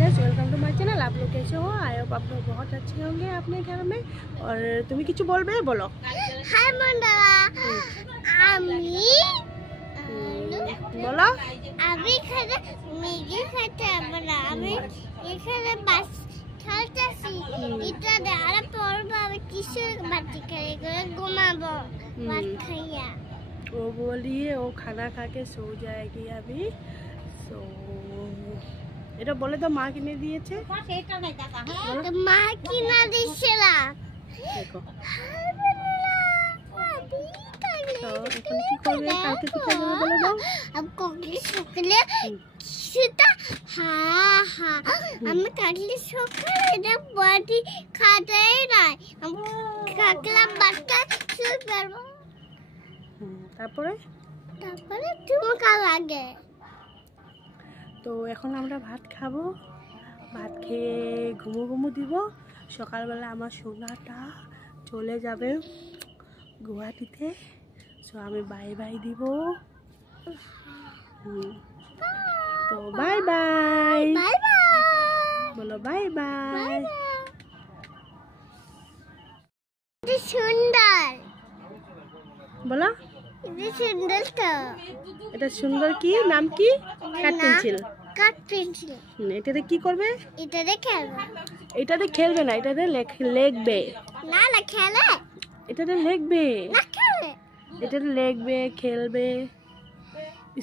Friends, welcome to my channel. आप लोग कैसे हो? आई होप आप लोग बहुत अच्छे होंगे अपने घर में। और तुम्हें किछु बोलबे बोलो। हाय मंडला, আমি বলো। আমি এখানে ম্যাগি খেতে আমরা আমি এখানে বাস খেলতেছি। এটা দ্বারা পড়বো আমি কিছু বাতি খেলে করে ঘুমাবো ভাত খাইয়া। वो बोलिए वो खाना खा के सो जाएगी अभी। सो এটা বলে তো মা কিনে দিয়েছে। তো মা কিনা দিছিল। দেখো তো এখন কি করবে? কালকে কোথায় যাবে বলে দাও। अब कोकली সকালে সেটা আমি কাটলি সকালে এটা বডি খাতেই নাই। আমি কাকলা বাচ্চা শুয়ে পড়বো। তারপরে তুমি কাল লাগে। তো এখন আমরা ভাত খাবো। ভাত খেয়ে ঘুমো দিব। সকালবেলা আমার সোনাটা চলে যাবে গুয়াহাটিতে। সো আমি বাই বাই দিব। তো বাই বাই বাই বাই বলো। Bye bye. এটা সুন্দর বলো। এটা সুন্দর তো। এটা সুন্দর। কি নাম? কি? কাঠ পেন্সিল। কাট পেন্সিল। এটাতে কি করবে? এটা দেখে এটাতে খেলবে না, এটাতে লিখবে। না না খেলে এটাতে লিখবে। না খেলে এটাতে লিখবে, খেলবে,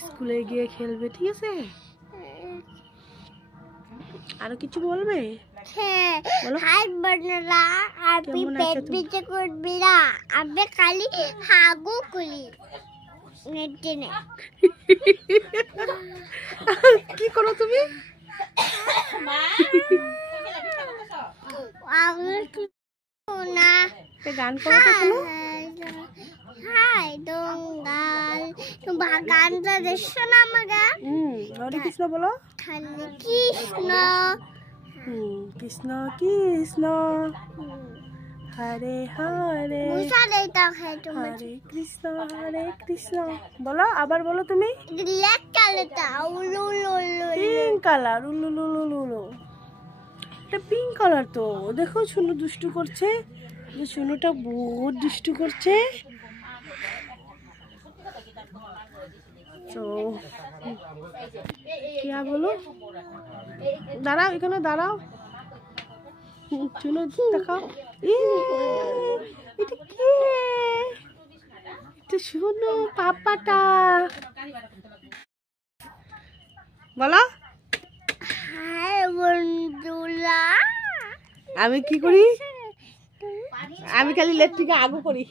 স্কুলে গিয়ে খেলবে। ঠিক আছে? আরো কিছু বলবে? বলো। হাই বনরা আমি কেমন পেট আছো তুমি? পিছে করবি না। আমি খালি হাগু করি নেটে কি করো তুমি? আমি না গান করো তো শোনো। হাই দঙ্গাল তুমি গানটা দেখছো না আমাকে? হরে কৃষ্ণ বলো। খালি কৃষ্ণ কৃষ্ণ কৃষ্ণ হরে হরে মুসা দেইতা খাই তুমি হরে কৃষ্ণ বলো। আবার বলো তুমি। ব্ল্যাক কালারটা উলু উলু উলু পিঙ্ক কালার। উলুলুলুলু। এটা পিঙ্ক কালার তো। দেখো শুনু দুষ্টু করছে। শুনুটা বহুত দুষ্টু করছে। তো क्या बोलो? দাঁড়াও, এখানে দাঁড়াও। শুনো দেখাও। এটা কে? এটা শুনো পাপাটা। বলো। হাই বন্ধুরা আমি কি করি? আমি খালি লেপ থেকে আগু করি।